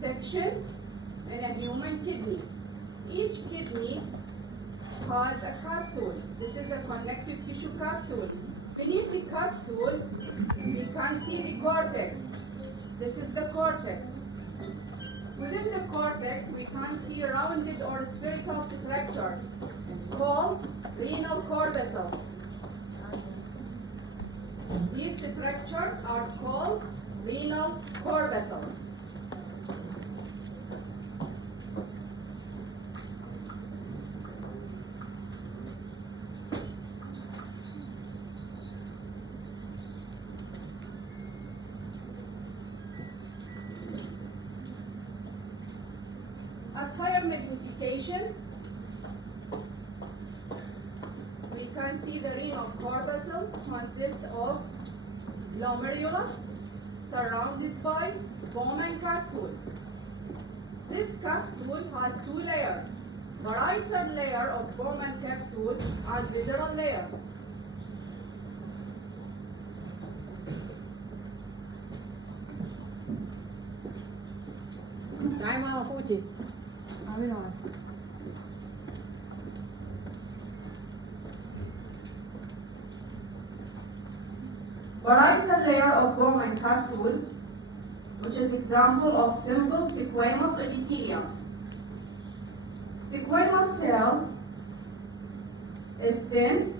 section in a human kidney. Each kidney has a capsule. This is a connective tissue capsule. Beneath the capsule, we can see the cortex. This is the cortex. Within the cortex, we can see rounded or spherical structures called renal corpuscles. These structures are called renal corpuscles. At higher magnification, we can see the renal corpuscle consists of glomerulus surrounded by Bowman capsule. This capsule has two layers, parietal layer of Bowman capsule and visceral layer. Parietal layer of Bowman capsule, which is example of simple squamous epithelium. Squamous cell is thin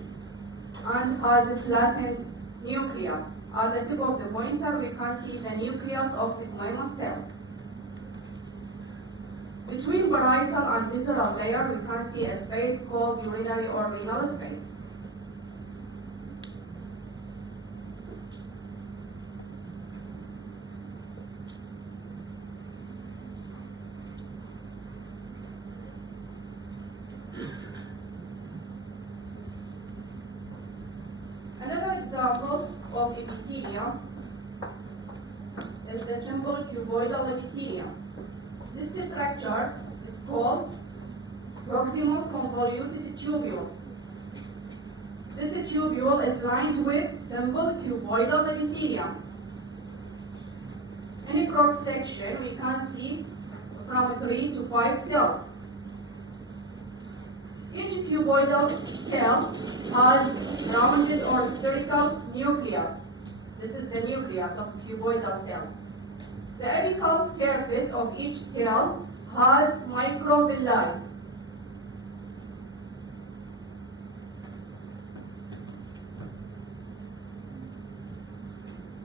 and has a flattened nucleus. At the tip of the pointer, we can see the nucleus of squamous cell. Between parietal and visceral layer, we can see a space called urinary or renal space. Another example of epithelium is the simple cuboidal epithelium. This structure is called proximal convoluted tubule. This tubule is lined with simple cuboidal epithelium. In a cross section, we can see from 3 to 5 cells. Each cuboidal cell has rounded or spherical nucleus. This is the nucleus of cuboidal cell. The apical surface of each cell has microvilli.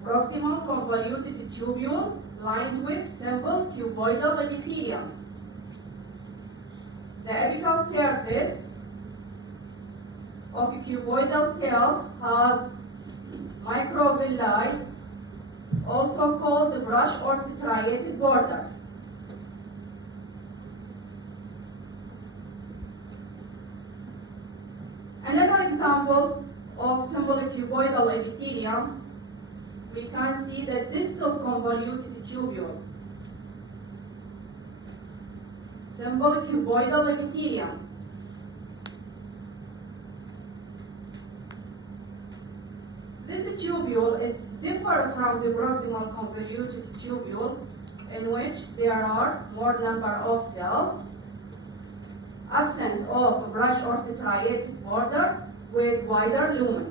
Proximal convoluted tubule lined with simple cuboidal epithelium. The apical surface of cuboidal cells have microvilli, also called the brush or striated border. Another example of simple cuboidal epithelium, we can see the distal convoluted tubule. Simple cuboidal epithelium. This tubule is different from the proximal convoluted tubule, in which there are more number of cells, absence of brush or striated border with wider lumen.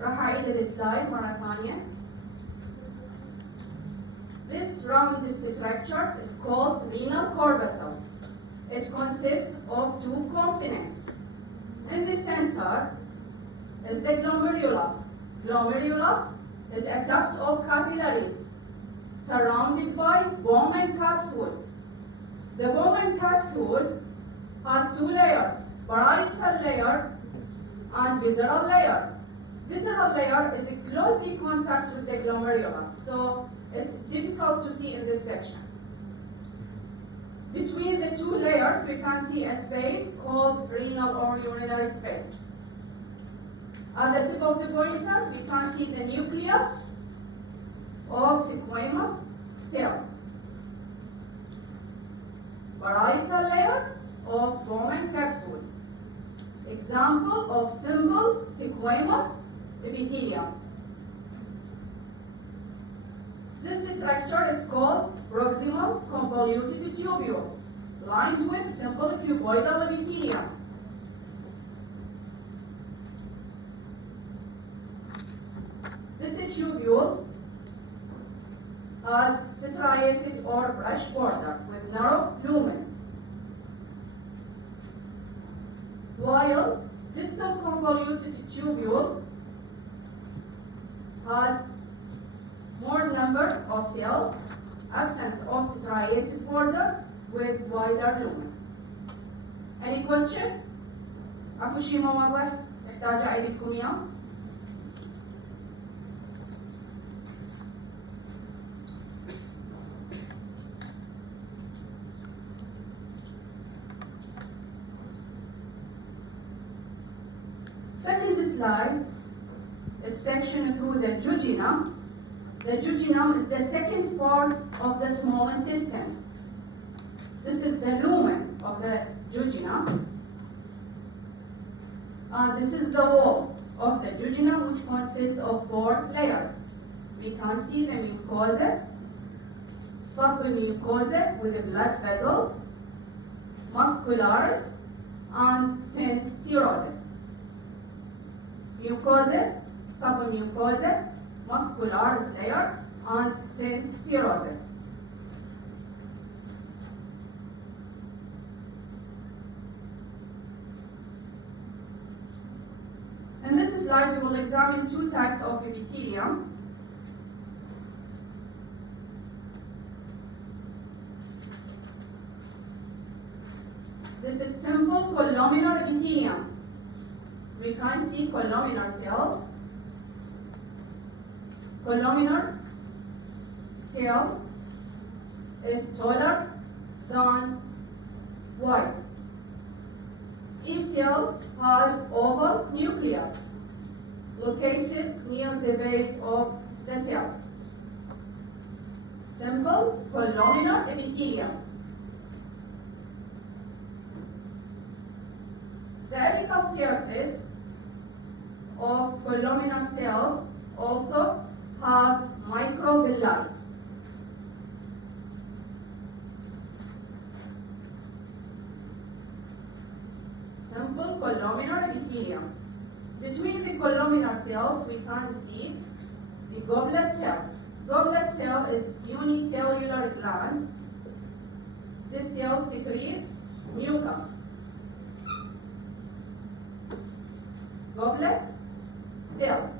راح أعيد السلايد مرة ثانية. This round structure is called renal corpuscle. It consists of two components. In the center is the glomerulus. Glomerulus is a tuft of capillaries surrounded by Bowman capsule. The Bowman capsule has two layers, parietal layer and visceral layer. Visceral layer is in closely contact with the glomerulus, so it's difficult to see in this section. Between the two layers, we can see a space called renal or urinary space. At the tip of the pointer, we can see the nucleus of squamous cell. Parietal layer of Bowman capsule. example of simple squamous epithelium. This structure is called proximal convoluted tubule, lined with simple cuboidal epithelium. This tubule has striated or brush border with narrow lumen, while distal convoluted tubule has more number of cells, absence of striated border with wider lumen. Any question? أكو شيء ما واضح يحتاج أعيد لكم إياه؟ Second slide is section through the jejunum. The jejunum is the second part of the small intestine. This is the lumen of the jejunum. This is the wall of the jejunum, which consists of 4 layers. We can see the mucosa, submucosa with the blood vessels, muscularis, and thin serosa. Mucosa, submucosa, muscularis layer, and thin serosa. In this slide, we will examine 2 types of epithelium. This is simple columnar epithelium. We can see columnar cells. Columnar cell is taller than wide. Each cell has oval nucleus located near the base of the cell. Simple columnar epithelium. The apical surface of columnar cells also have microvilli. Simple columnar epithelium. Between the columnar cells, we can see the goblet cell. Goblet cell is unicellular gland. This cell secretes mucus. Goblet cell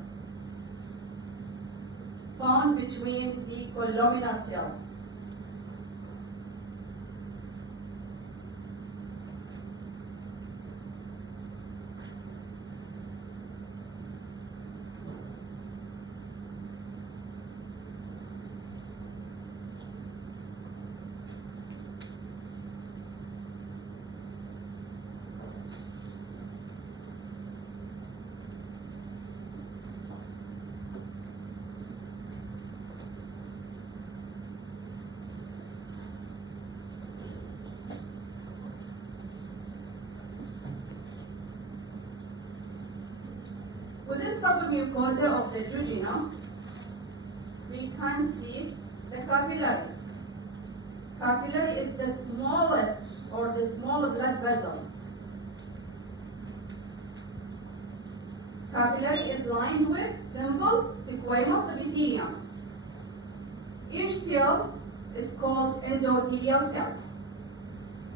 found between the columnar cells. Within submucosa of the jejunum, we can see the capillary. Capillary is the smallest or the small blood vessel. Capillary is lined with simple squamous epithelium. Each cell is called endothelial cell.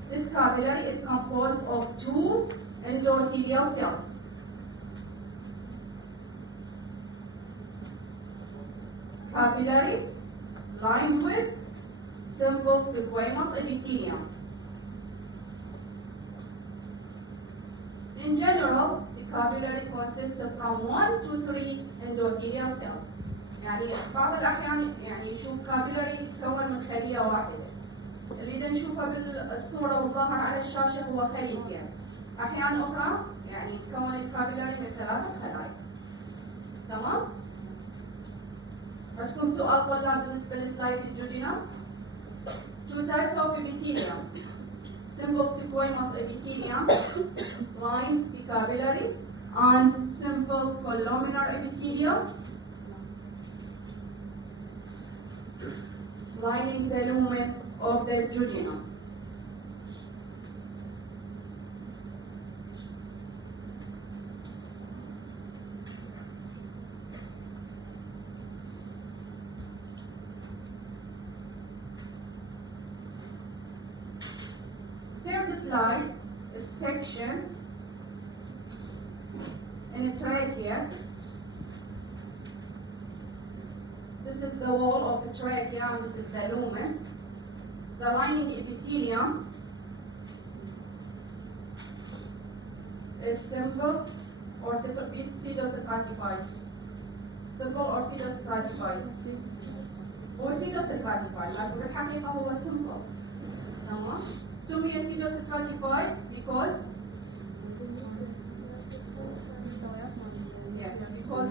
This capillary is composed of 2 endothelial cells. Capillary lined with simple squamous epithelium. In general, the capillary consists from 1 to 3 endothelial cells. يعني بعض الأحيان يعني يشوف capillary يتكون من خلية واحدة. اللي نشوفه بالصورة والظاهر على الشاشة هو خليتين. أحيان أخرى يعني يتكون الكابيلاري من 3 خلايا. تمام؟ عندكم سؤال طلاب بالنسبة لسلايد الجوجينم؟ 2 types of epithelium. Simple squamous epithelium lined the capillary and simple columnar epithelium lining the lumen of the jejunum. Third slide is section in a trachea. This is the wall of the trachea and this is the lumen. The lining epithelium is simple or pseudostratified. Simple or pseudostratified. هو pseudostratified لكن بالحقيقة هو simple. تمام؟ سمي pseudostratified because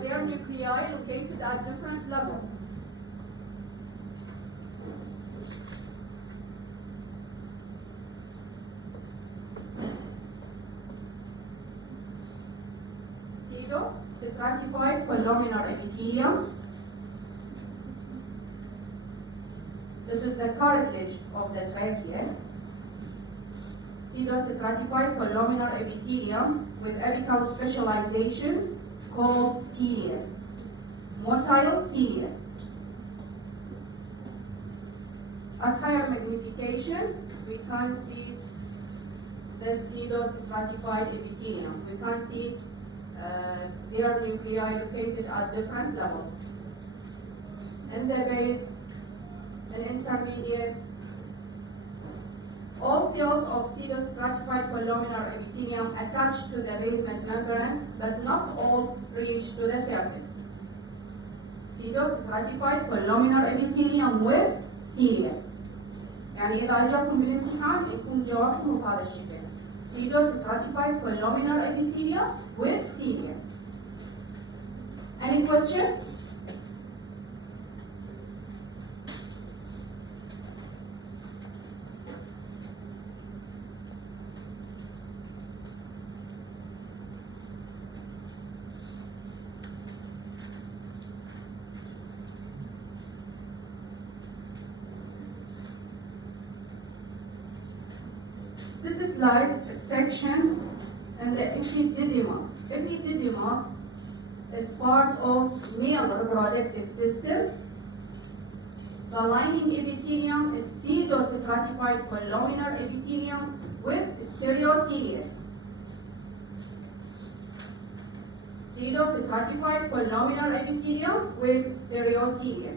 their nuclei located at different levels. Pseudo-stratified columnar epithelium. This is the cartilage of the trachea. Pseudo-stratified columnar epithelium with apical specializations called cilia. Motile cilia. At higher magnification, we can see the pseudo-stratified epithelium. We can see their nuclei located at different levels. In the base, an intermediate. All cells of pseudostratified columnar epithelium attach to the basement membrane, but not all reach to the surface. Pseudostratified columnar epithelium with cilia. يعني إذا أجابكم بالامتحان يكون جوابكم بهذا الشكل. Pseudostratified columnar epithelium with cilia. Any question? This slide is section in the epididymis. Epididymis is part of male reproductive system. The lining epithelium is pseudostratified columnar epithelium with stereocilia. Pseudostratified columnar epithelium with stereocilia.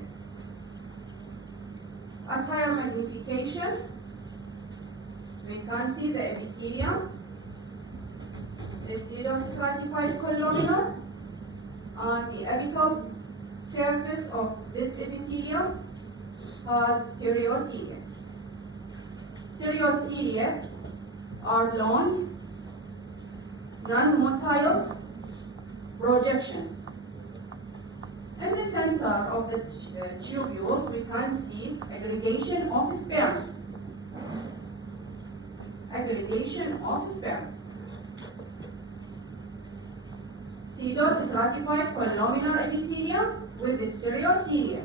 At higher magnification, we can see the epithelium is pseudostratified columnar, and the apical surface of this epithelium has stereocilia. Stereocilia are long, non-motile projections. In the center of the tubule, we can see aggregation of sperms. Aggregation of sperms. Pseudostratified columnar epithelium with the stereocilia.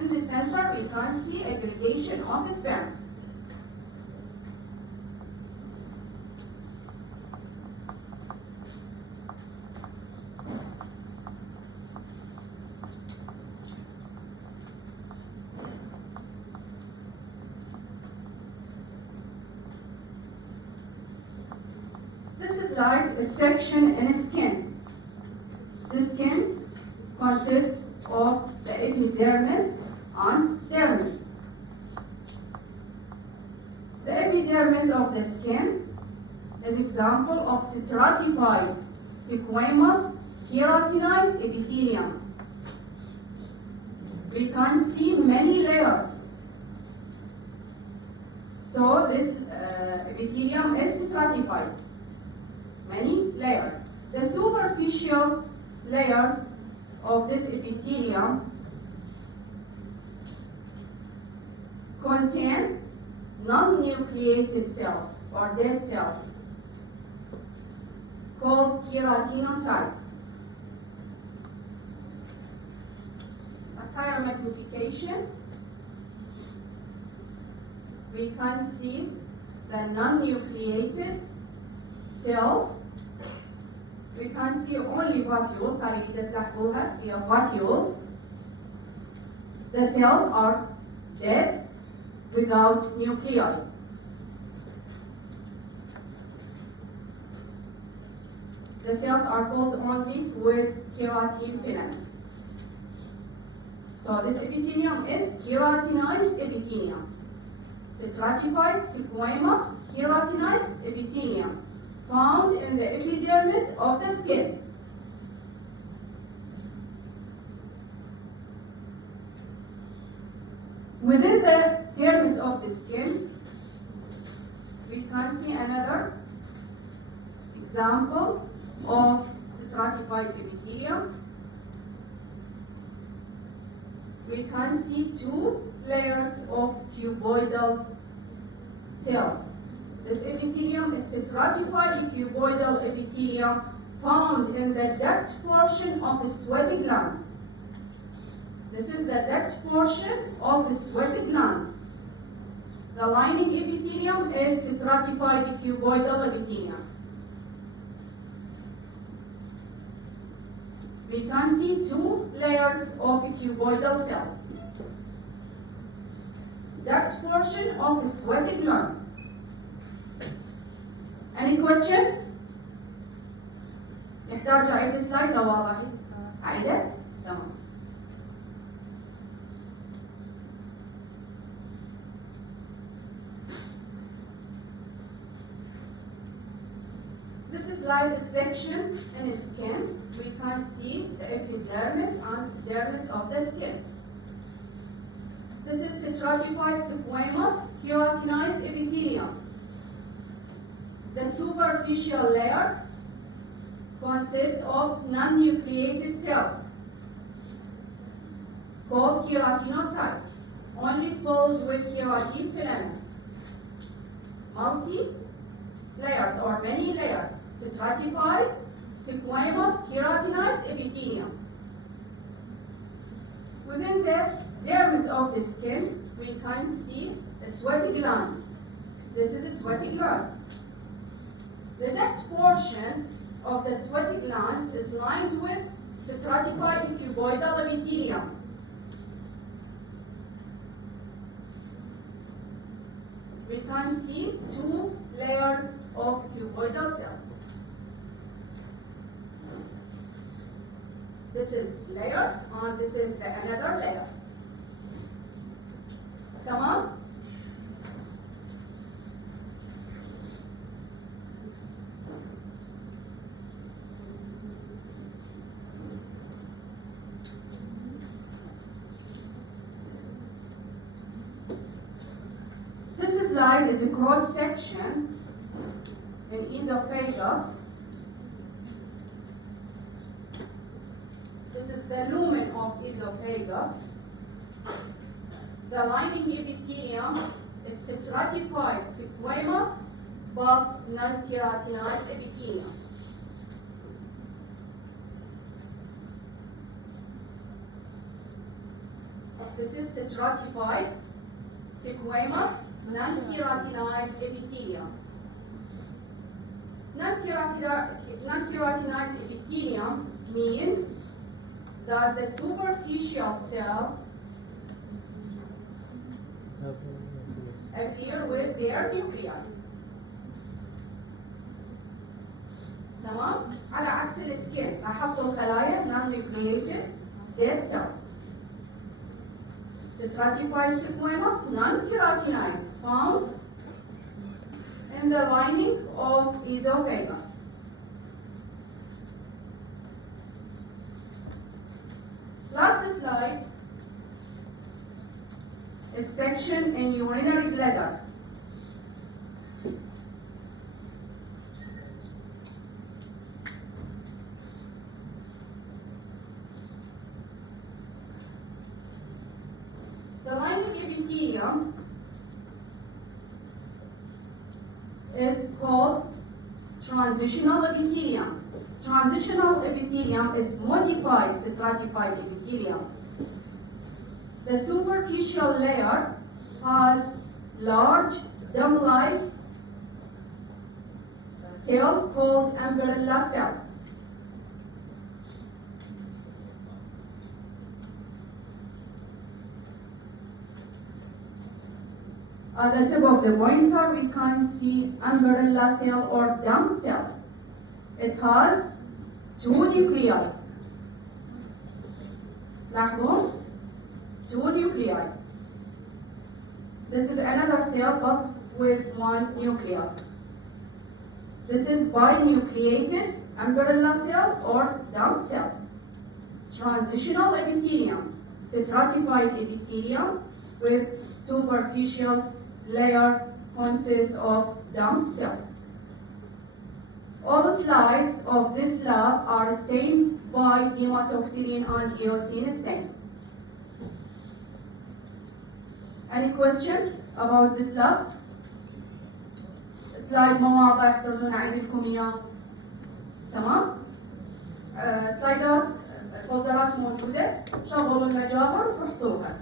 In the center, we can see aggregation of sperms. Like a section in skin. The skin consists of the epidermis and dermis. The epidermis of the skin is example of stratified squamous keratinized epithelium. We can see many layers. So this epithelium is stratified. Many layers. The superficial layers of this epithelium contain non-nucleated cells or dead cells called keratinocytes. At higher magnification, we can see the non-nucleated cells. We can see only vacuoles. Vacuoles. The cells are dead without nuclei. The cells are filled only with keratin filaments. So this epithelium is keratinized epithelium. Stratified squamous keratinized epithelium found in the epidermis of the skin. Within the dermis of the skin, we can see another example of stratified epithelium. We can see two layers of cuboidal cells. This epithelium is stratified cuboidal epithelium found in the duct portion of a sweaty gland. This is the duct portion of a sweaty gland. The lining epithelium is stratified cuboidal epithelium. We can see two layers of cuboidal cells. Duct portion of a sweaty gland. Any question؟ يحتاج أعيد سلايد لو واضح؟ أعيده؟ تمام. This is like a section in the skin. We can see the epidermis and dermis of the skin. This is stratified squamous keratinized epithelium. The superficial layers consist of non-nucleated cells called keratinocytes, only filled with keratin filaments. Multi-layers or many layers, stratified squamous keratinized epithelium. Within the dermis of the skin, we can see a sweaty gland. This is a sweaty gland. The duct portion of the sweaty gland is lined with stratified cuboidal epithelium. We can see two layers of cuboidal cells. This is layer and this is another layer. تمام؟ This slide is a cross section in esophagus. This is the lumen of esophagus. The lining epithelium is stratified squamous but non-keratinized epithelium. This is stratified squamous non-keratinized epithelium. Non-keratinized epithelium means that the superficial cells appear with their nuclei. تمام؟ على عكس السكين هحطوا خلايا non-nucleated dead cells. Stratified squamous non-keratinized found in the lining of esophagus. Last slide is section in urinary bladder. The lining epithelium is called transitional epithelium. Transitional epithelium is modified stratified epithelium. The superficial layer has large dome-like cell called umbrella cell. At the tip of the pointer, we can see umbrella cell or dome cell. It has two nuclei. لاحظون? Two nuclei. This is another cell but with one nucleus. This is binucleated umbrella cell or dome cell. Transitional epithelium, stratified epithelium with superficial layer consists of dome cells. All the slides of this lab are stained by hematoxylin and eosin stain. Any question about this lab? سلايد مواضع تقدرون أعيد لكم إياه. تمام؟ سلايدات الفولدرات موجودة، شغلوا المجاهر وفحصوها.